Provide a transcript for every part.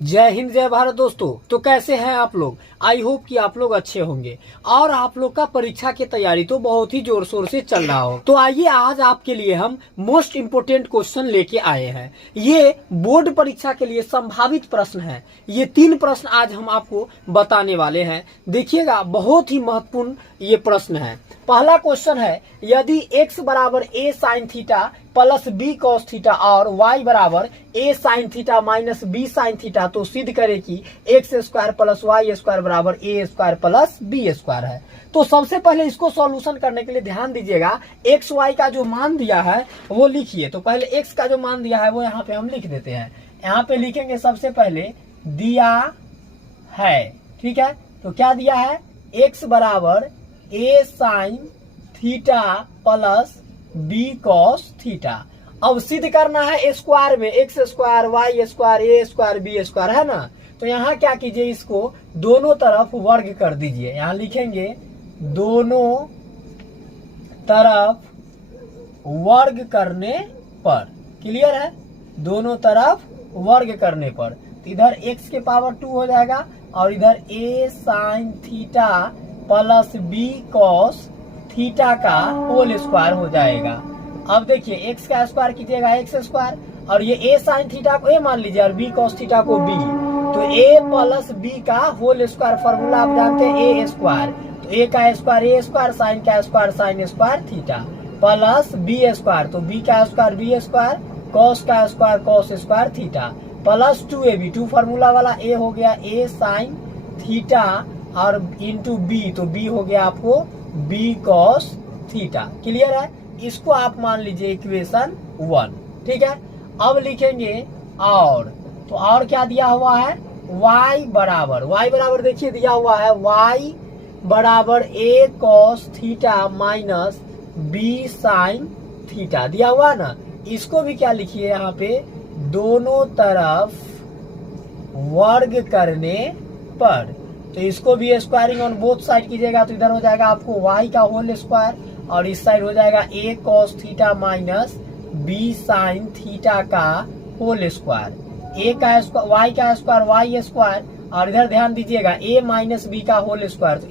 जय हिंद जय भारत दोस्तों। तो कैसे हैं आप लोग? आई होप कि आप लोग अच्छे होंगे और आप लोग का परीक्षा की तैयारी तो बहुत ही जोर शोर से चल रहा हो। तो आइए आज आपके लिए हम मोस्ट इम्पोर्टेंट क्वेश्चन लेके आए हैं। ये बोर्ड परीक्षा के लिए संभावित प्रश्न है। ये 3 प्रश्न आज हम आपको बताने वाले हैं। देखिएगा, बहुत ही महत्वपूर्ण ये प्रश्न है। पहला क्वेश्चन है, यदि x बराबर a sine theta plus b cos theta और y बराबर a sine theta minus b sine theta, तो सिद्ध करे कि x square plus y square बराबर a square plus b square है। तो सबसे पहले इसको सॉल्यूशन करने के लिए ध्यान दीजिएगा, एक्स वाई का जो मान दिया है वो लिखिए। तो पहले एक्स का जो मान दिया है वो यहाँ पे हम लिख देते हैं। यहाँ पे लिखेंगे सबसे पहले दिया है, ठीक है। तो क्या दिया है? एक्स बराबर a sine theta plus b cos theta. अब सिद्ध करना है स्क्वायर में, x square y square a square b square, है ना। तो यहाँ क्या कीजिए, इसको दोनों तरफ वर्ग कर दीजिए। यहाँ लिखेंगे दोनों तरफ वर्ग करने पर। क्लियर है? दोनों तरफ वर्ग करने पर तो इधर x के पावर 2 हो जाएगा और इधर a sine theta plus b cos theta का होल स्क्वायर हो जाएगा। अब देखिए, x का स्क्वायर कीजिएगा एक्स स्क्वायर और ये a साइन थीटा को a मान लीजिए और b कॉस थीटा को b। तो a प्लस b का होल स्क्वायर फॉर्मूला आप जानते हैं, a स्क्वायर। तो a का स्क्वायर साइन का square sine square theta plus b square, तो b का स्क्वायर b स्क्वायर कॉस का square cos square theta plus 2ab, 2 formula वाला a हो गया a साइन थीटा और इंटू b, तो b हो गया आपको b कॉस थीटा। क्लियर है? इसको आप मान लीजिए इक्वेशन 1, ठीक है। अब लिखेंगे और, तो और क्या दिया हुआ है? y बराबर देखिए दिया हुआ है y बराबर a cos theta minus b sine theta दिया हुआ ना। इसको भी क्या लिखिए यहाँ पे, दोनों तरफ वर्ग करने पर। तो इसको भी स्क्वायरिंग ऑन बोथ साइड कीजिएगा तो इधर हो जाएगा आपको y का होल स्क्वायर और इस साइड हो जाएगा a cos theta minus b sine theta का होल स्क्वायर। a का स्क्वायर y का स्क्वायर y स्क्वायर और इधर ध्यान दीजिएगा a माइनस b का होल स्क्वायर, तो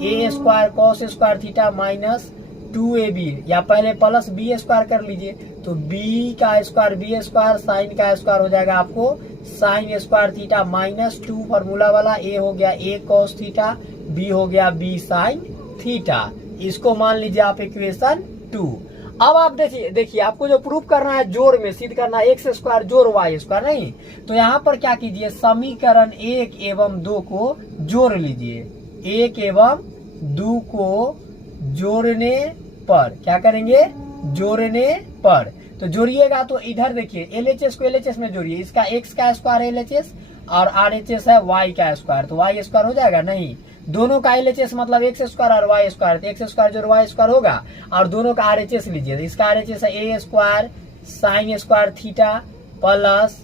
a square cos square theta minus 2ab, या पहले प्लस b स्क्वायर कर लीजिए। तो b का स्क्वायर b स्क्वायर साइन का स्क्वायर हो जाएगा आपको sign square theta minus 2 formula वाला, a हो गया a कॉस थीटा, b हो गया b साइन थीटा। इसको मान लीजिए आप इक्वेशन 2। अब आप देखिए आपको जो प्रूफ करना है जोड़ में सिद्ध करना है, एक्स स्क्वायर जोड़ वाई स्क्वायर, नहीं। तो यहाँ पर क्या कीजिए, समीकरण 1 एवं 2 को जोड़ लीजिए। 1 एवं 2 को जोड़ने पर क्या करेंगे? जोड़ने पर। तो जोड़िएगा तो इधर देखिए LHS को LHS में जोड़िए। इसका x का स्क्वायर LHS और RHS है y का स्क्वायर, तो y स्क्वायर हो जाएगा, नहीं। दोनों का LHS मतलब एक्स स्क्वायर और y स्क्वायर, तो एक्स स्क्वायर जोड़ y स्क्वायर होगा और दोनों का RHS लीजिए। इसका RHS है a square sine square theta plus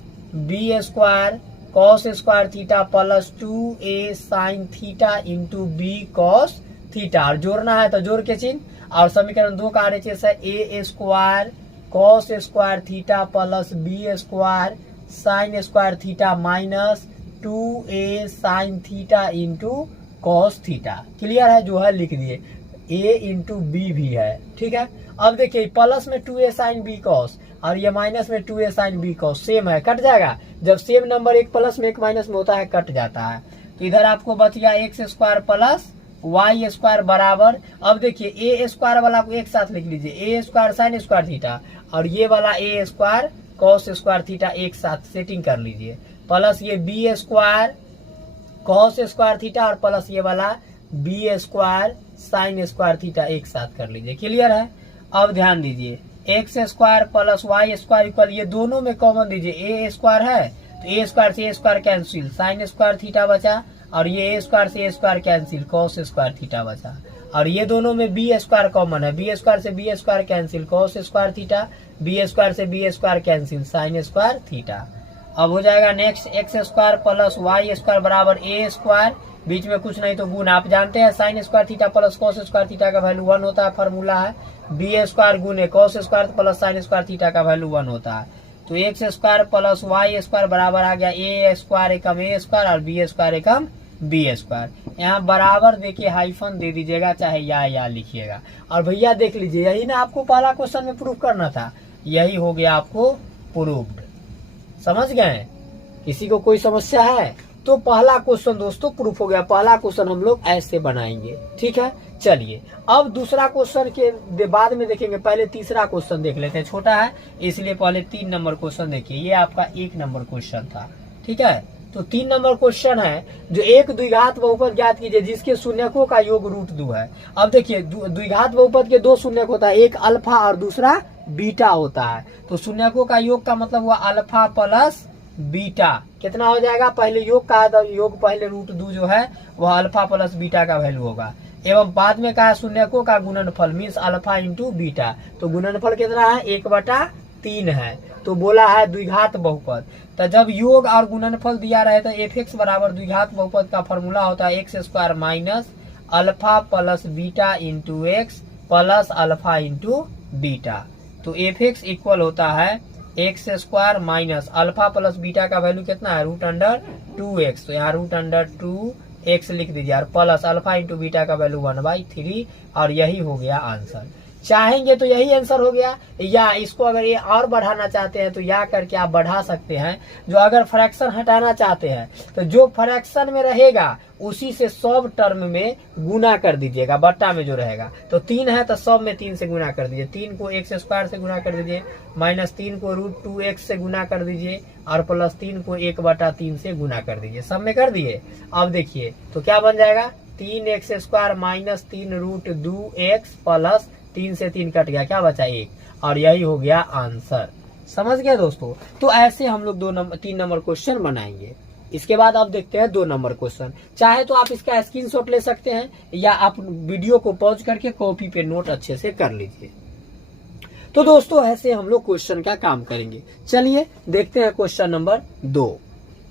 b square cos square theta plus 2a sine theta into b cos theta. और जोड़ना है तो जोड़ के चिन्ह, और समीकरण 2 का RHS है a square cos square theta plus b square sine square theta minus 2a sine theta into cos theta. Clear है? जो है लिख दिए, a इंटू b भी है, ठीक है। अब देखिए प्लस में 2a साइन b कॉस और ये माइनस में 2a sine b cos same है, कट जाएगा। जब सेम नंबर एक प्लस में एक माइनस में होता है कट जाता है। तो इधर आपको बच गया x square plus y square बराबर, अब देखिए a स्क्वायर वाला को एक साथ लिख लीजिए, a square sine square theta और ये वाला a square cos square theta एक साथ सेटिंग कर लीजिए, प्लस ये b square cos square theta और प्लस ये वाला b square sine square theta एक साथ कर लीजिए। क्लियर है? अब ध्यान दीजिए, x square plus y square equal, ये दोनों में कॉमन दीजिए, a स्क्वायर है तो a स्क्वायर से a square cancel, sine square theta बचा और ये a स्क्वायर से a square cancel, cos square theta बचा। और ये दोनों में b स्क्वायर कॉमन है, b स्क्वायर से b square cancel, cos square theta, b square से b square cancel, sine square theta. अब हो जाएगा next x square plus y square बराबर a स्क्वायर, बीच में कुछ नहीं तो गुण, आप जानते हैं sine square theta plus cos square theta का वैल्यू 1 होता है, फॉर्मूला है। b स्क्वायर गुने cos square plus sine square theta का वैल्यू 1 होता है। तो x square plus y square बराबर आ गया ए स्क्वायर एकम ए स्क्वायर और बी स्क्वायर एकम बी स्क्वायर। यहाँ बराबर देखिए हाइफन दे दीजिएगा, चाहे या लिखिएगा। और भैया देख लीजिए, यही ना आपको पहला क्वेश्चन में प्रूफ करना था, यही हो गया आपको प्रूफ्ड। समझ गए? किसी को कोई समस्या है तो पहला क्वेश्चन दोस्तों प्रूफ हो गया। पहला क्वेश्चन हम लोग ऐसे बनाएंगे, ठीक है। चलिए अब दूसरा क्वेश्चन के बाद में देखेंगे, पहले तीसरा क्वेश्चन देख लेते हैं। छोटा है इसलिए पहले 3 नंबर क्वेश्चन देखिए। ये आपका 1 नंबर क्वेश्चन था, ठीक है। तो 3 नंबर क्वेश्चन है, जो एक द्विघात बहुपद ज्ञात कीजिए जिसके शून्यकों का योग √2 है। अब देखिए द्विघात बहुपद के 2 शून्यक होता है, एक अल्फा और दूसरा बीटा होता है। तो शून्यकों का योग का मतलब हुआ अल्फा प्लस बीटा। कितना हो जाएगा? पहले योग का योग पहले √2 जो है वह अल्फा प्लस बीटा का वैल्यू होगा, एवं बाद में कहा शून्यकों का गुणनफल मीन्स अल्फा इंटू बीटा। तो गुणनफल कितना है? 1/3 है। तो बोला है द्विघात बहुपद। तो जब योग और गुणनफल दिया रहे तो f(x) बराबर द्विघात बहुपद का फॉर्मूला होता है x² minus alpha plus beta into x plus alpha into beta. तो f(x) इक्वल होता है x² minus alpha plus beta का वैल्यू कितना है? √2x। तो यहाँ √2x लिख दीजिए और प्लस अल्फा इंटू बीटा का वैल्यू 1/3 और यही हो गया आंसर। चाहेंगे तो यही आंसर हो गया, या इसको अगर ये और बढ़ाना चाहते हैं तो या करके आप बढ़ा सकते हैं। जो अगर फ्रैक्शन हटाना चाहते हैं तो जो फ्रैक्शन में रहेगा उसी से सब टर्म में गुना कर दीजिएगा, बट्टा में जो रहेगा। तो 3 है तो सब में 3 से गुना कर दीजिए। 3 को x² से गुना कर दीजिए, माइनस 3 को √2x से गुना कर दीजिए और प्लस 3 को 1/3 से गुना कर दीजिए। सब में कर दिए। अब देखिए तो क्या बन जाएगा? 3x² माइनस 3 √2x प्लस 3 से 3 कट गया, क्या बचा? 1। और यही हो गया आंसर। समझ गए दोस्तों? तो ऐसे हम लोग 3 नंबर क्वेश्चन बनाएंगे। इसके बाद आप देखते हैं 2 नंबर क्वेश्चन। चाहे तो आप इसका स्क्रीनशॉट ले सकते हैं या आप वीडियो को पॉज करके कॉपी पे नोट अच्छे से कर लीजिए। तो दोस्तों ऐसे हम लोग क्वेश्चन का काम करेंगे। चलिए देखते हैं क्वेश्चन नंबर 2।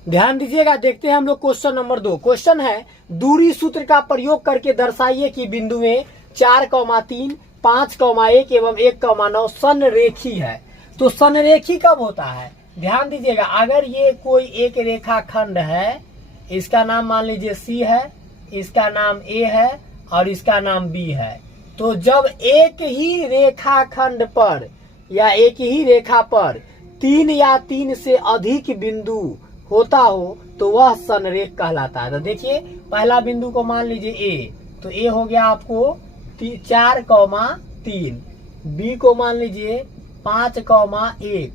ध्यान दीजिएगा, देखते हैं हम लोग क्वेश्चन नंबर 2। क्वेश्चन है दूरी सूत्र का प्रयोग करके दर्शाइए कि बिंदुएं 4,3, 5,1 एवं 1,9 संरेखी है। तो संरेखी कब होता है? ध्यान दीजिएगा, अगर ये कोई एक रेखा खंड है, इसका नाम मान लीजिए C है, इसका नाम A है और इसका नाम B है। तो जब एक ही रेखा खंड पर या एक ही रेखा पर 3 या 3 से अधिक बिंदु होता हो तो वह संरेख कहलाता है। तो देखिए पहला बिंदु को मान लीजिए A, तो A हो गया आपको 4,3, B को मान लीजिए 5,1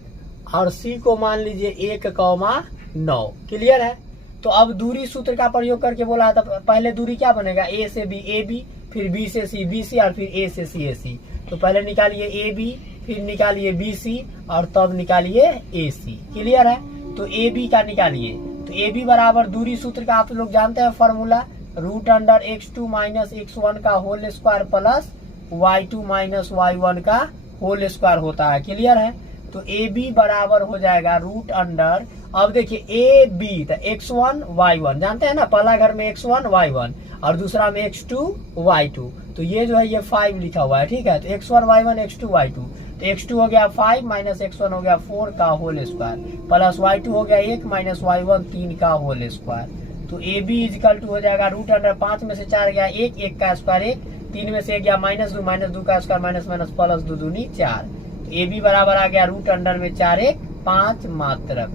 और C को मान लीजिए 1,9। क्लियर है? तो अब दूरी सूत्र का प्रयोग करके बोला था, पहले दूरी क्या बनेगा? A से B AB, फिर B से C BC और फिर A से C AC। तो पहले निकालिए AB, फिर निकालिए BC और तब निकालिए AC। क्लियर है? तो AB का निकालिए। तो AB बराबर दूरी सूत्र का आप लोग जानते हैं फॉर्मूला, √(x2 माइनस x1 का whole square plus y2 minus y1 का होल स्क्वायर होता है। क्लियर है? तो AB बराबर हो जाएगा √, अब देखिए AB तो x1 y1 जानते हैं ना, पहला घर में x1 y1 और दूसरा में x2 y2। तो ये जो है ये 5 लिखा हुआ है, ठीक है। तो x1 y1 x2 y2, तो x2 हो गया 5 माइनस x1 हो गया 4 का होल स्क्वायर प्लस y2 हो गया 1 माइनस y1 3 का होल स्क्वायर। तो AB इक्वल टू हो जाएगा √5 में से 4 गया 1, 1 का स्क्वायर 1, 3 में से गया -2 का स्क्वायर माइनस माइनस प्लस 2 दूनी 4। तो AB बराबर आ गया √, में 4 1 5 मात्रक।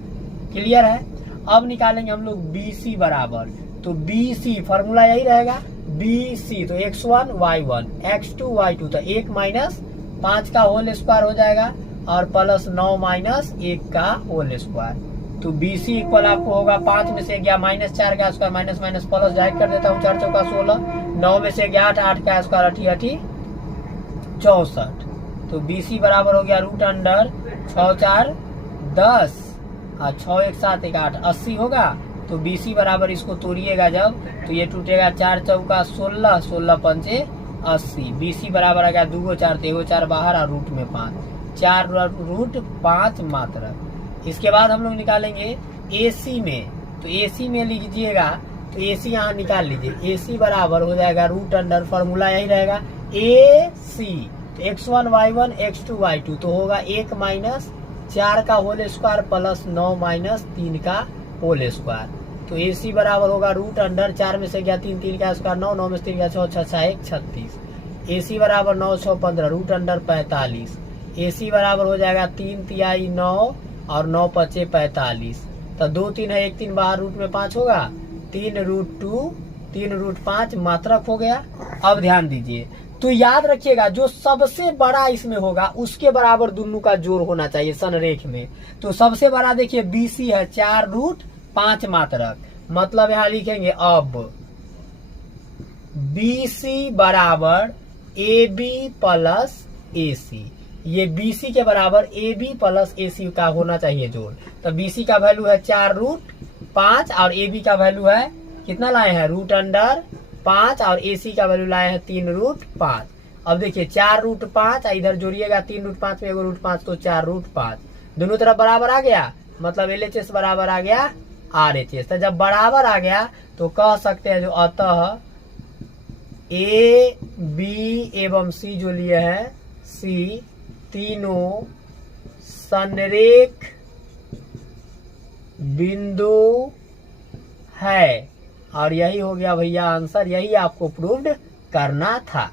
क्लियर है? अब निकालेंगे हम लोग BC बराबर, तो BC फॉर्मूला यही रहेगा BC, तो x1 y1 x2 y2, तो 1 माइनस 5 का होल स्क्वायर हो जाएगा और प्लस 9 माइनस 1 का होल स्क्वायर। तो BC इक्वल आपको होगा 5 में से गया -4 का square minus minus plus direct कर देता हूँ, 4 चौका 16, 9 में से गया 8, 8 का स्क्वायर 8 8 64। तो BC बराबर हो गया √, 6 4 10 और 6 1 7 1 8 80 होगा। तो BC बराबर इसको तोड़िएगा जब तो ये टूटेगा 4 चौका 16, 16 पंचे 80। BC बराबर आ गया 2 4 3 4 बाहर और रूट में 5, 4 √5 मात्रक। इसके बाद हम लोग निकालेंगे AC में, तो AC में लीजिएगा तो AC यहाँ निकाल लीजिए। AC बराबर हो जाएगा √, फॉर्मूला यही रहेगा AC, तो x1 y1 x2 y2, तो होगा 1 माइनस 4 का होल स्क्वायर प्लस 9 माइनस 3 का होल स्क्वायर। तो AC बराबर होगा रूट अंडर 4 में से गया 3, 3 का स्क्वायर 9, 9 में से 3 का 6, 6 6 1 36। AC बराबर 9 6 15 रूट अंडर 45। AC बराबर हो जाएगा 3 तिहाई 9 और 9 पचे 45। तो 2 3 है 1 3 बाहर रूट में 5 होगा 3 रूट 2 3 रूट 5 मात्रक हो गया। अब ध्यान दीजिए तो याद रखिएगा जो सबसे बड़ा इसमें होगा उसके बराबर दोनों का जोड़ होना चाहिए संरेख में। तो सबसे बड़ा देखिए BC है 4 रूट 5 मात्रक, मतलब यहाँ लिखेंगे अब BC बराबर AB प्लस AC। ये BC के बराबर AB प्लस AC का होना चाहिए जोड़। तो BC का वैल्यू है 4 रूट 5 और AB का वैल्यू है कितना लाए हैं रूट अंडर 5 और AC का वैल्यू लाए हैं 3 रूट 5। अब देखिए 4 रूट 5 इधर जोड़िएगा 3 रूट 5 में 1 रूट 5 तो 4 रूट 5 दोनों तरफ बराबर आ गया, मतलब LHS बराबर आ गया RHS। तो जब बराबर आ गया तो कह सकते हैं जो अतः A B एवं C जो लिए हैं C तीनों संरेख बिंदु है। और यही हो गया भैया आंसर, यही आपको प्रूव्ड करना था।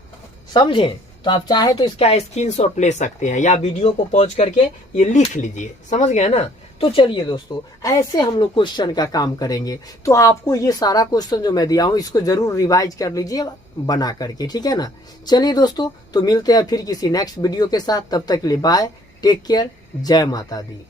समझे? तो आप चाहे तो इसका स्क्रीनशॉट ले सकते हैं या वीडियो को पॉज करके ये लिख लीजिए। समझ गए ना? तो चलिए दोस्तों ऐसे हम लोग क्वेश्चन का काम करेंगे। तो आपको ये सारा क्वेश्चन जो मैं दिया हूँ इसको जरूर रिवाइज कर लीजिए बना करके, ठीक है ना? चलिए दोस्तों तो मिलते हैं फिर किसी नेक्स्ट वीडियो के साथ, तब तक के लिए बाय, टेक केयर, जय माता दी।